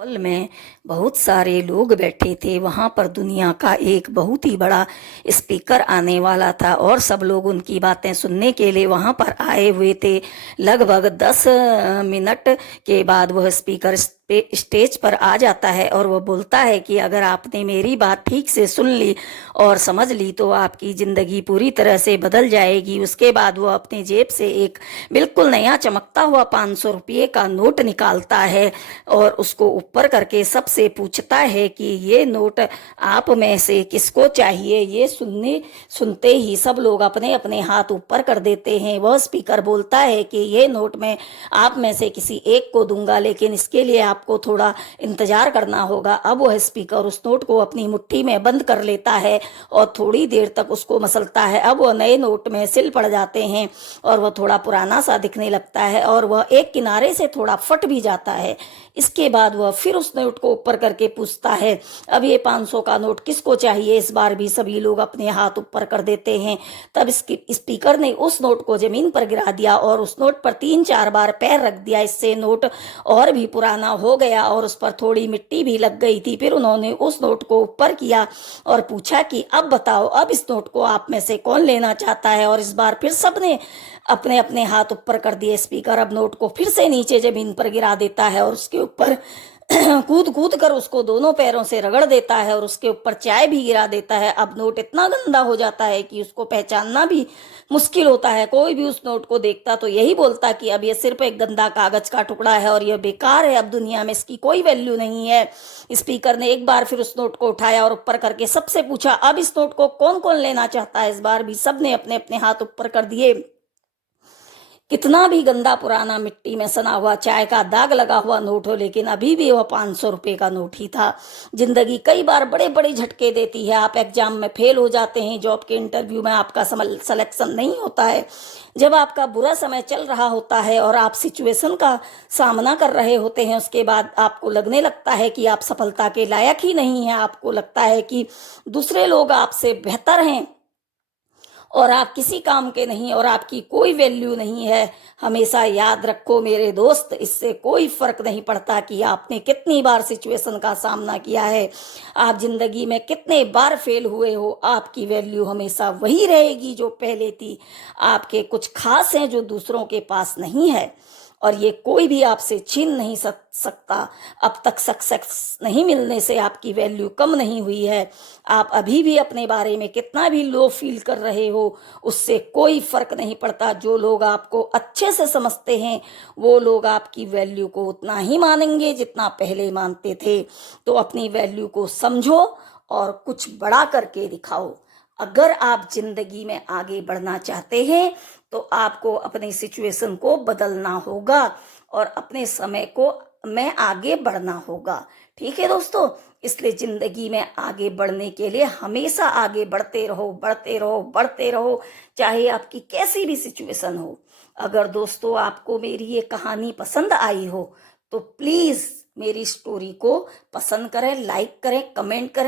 Hall में बहुत सारे लोग बैठे थे। वहां पर दुनिया का एक बहुत ही बड़ा स्पीकर आने वाला था और सब लोग उनकी बातें सुनने के लिए वहां पर आए हुए थे। लगभग 10 मिनट के बाद वह स्पीकर स्टेज पर आ जाता है और वह बोलता है कि अगर आपने मेरी बात ठीक से सुन ली और समझ ली तो आपकी ज़िंदगी पूरी तरह से बदल जाएगी। उसके बाद वह अपने जेब से एक बिल्कुल नया चमकता हुआ 500 रुपये का नोट निकालता है और उसको ऊपर करके सबसे पूछता है कि ये नोट आप में से किसको चाहिए। ये सुनते ही सब लोग अपने अपने हाथ ऊपर कर देते हैं। वह स्पीकर बोलता है कि ये नोट मैं आप में से किसी एक को दूंगा, लेकिन इसके लिए आपको थोड़ा इंतजार करना होगा। अब वह स्पीकर उस नोट को अपनी मुट्ठी में बंद कर लेता है और थोड़ी देर तक उसको मसलता है। अब वह नए नोट में सिल पड़ जाते हैं और वह थोड़ा पुराना सा दिखने लगता है और वह एक किनारे से थोड़ा फट भी जाता है। इसके बाद वह फिर उस नोट को ऊपर करके पूछता है, अब ये 500 का नोट किसको चाहिए। इस बार भी सभी लोग अपने हाथ ऊपर कर देते हैं। तब इसकी स्पीकर ने उस नोट को जमीन पर गिरा दिया और उस नोट पर 3-4 बार पैर रख दिया। इससे नोट और भी पुराना हो गया और उस पर थोड़ी मिट्टी भी लग गई थी। फिर उन्होंने उस नोट को ऊपर किया और पूछा कि अब बताओ, अब इस नोट को आप में से कौन लेना चाहता है। और इस बार फिर सबने अपने अपने हाथ ऊपर कर दिए। स्पीकर अब नोट को फिर से नीचे जमीन पर गिरा देता है और उसके ऊपर कूद कूद कर उसको दोनों पैरों से रगड़ देता है और उसके ऊपर चाय भी गिरा देता है। अब नोट इतना गंदा हो जाता है कि उसको पहचानना भी मुश्किल होता है। कोई भी उस नोट को देखता तो यही बोलता कि अब यह सिर्फ एक गंदा कागज का टुकड़ा है और यह बेकार है, अब दुनिया में इसकी कोई वैल्यू नहीं है। स्पीकर ने एक बार फिर उस नोट को उठाया और ऊपर करके सबसे पूछा, अब इस नोट को कौन कौन लेना चाहता है। इस बार भी सबने अपने अपने हाथ ऊपर कर दिए। कितना भी गंदा पुराना मिट्टी में सना हुआ चाय का दाग लगा हुआ नोट हो, लेकिन अभी भी वह 500 रुपये का नोट ही था। जिंदगी कई बार बड़े बड़े झटके देती है। आप एग्जाम में फेल हो जाते हैं, जॉब के इंटरव्यू में आपका सिलेक्शन नहीं होता है, जब आपका बुरा समय चल रहा होता है और आप सिचुएशन का सामना कर रहे होते हैं, उसके बाद आपको लगने लगता है कि आप सफलता के लायक ही नहीं हैं। आपको लगता है कि दूसरे लोग आपसे बेहतर हैं और आप किसी काम के नहीं और आपकी कोई वैल्यू नहीं है। हमेशा याद रखो मेरे दोस्त, इससे कोई फर्क नहीं पड़ता कि आपने कितनी बार सिचुएशन का सामना किया है, आप जिंदगी में कितने बार फेल हुए हो, आपकी वैल्यू हमेशा वही रहेगी जो पहले थी। आपके कुछ खास हैं जो दूसरों के पास नहीं है और ये कोई भी आपसे छीन नहीं सकता। अब तक सक्सेस नहीं मिलने से आपकी वैल्यू कम नहीं हुई है। आप अभी भी अपने बारे में कितना भी लो फील कर रहे हो, उससे कोई फर्क नहीं पड़ता। जो लोग आपको अच्छे से समझते हैं वो लोग आपकी वैल्यू को उतना ही मानेंगे जितना पहले मानते थे। तो अपनी वैल्यू को समझो और कुछ बड़ा करके दिखाओ। अगर आप जिंदगी में आगे बढ़ना चाहते हैं तो आपको अपनी सिचुएशन को बदलना होगा और अपने समय को में आगे बढ़ना होगा। ठीक है दोस्तों, इसलिए जिंदगी में आगे बढ़ने के लिए हमेशा आगे बढ़ते रहो, बढ़ते रहो, बढ़ते रहो, चाहे आपकी कैसी भी सिचुएशन हो। अगर दोस्तों आपको मेरी ये कहानी पसंद आई हो तो प्लीज मेरी स्टोरी को पसंद करें, लाइक करें, कमेंट करें।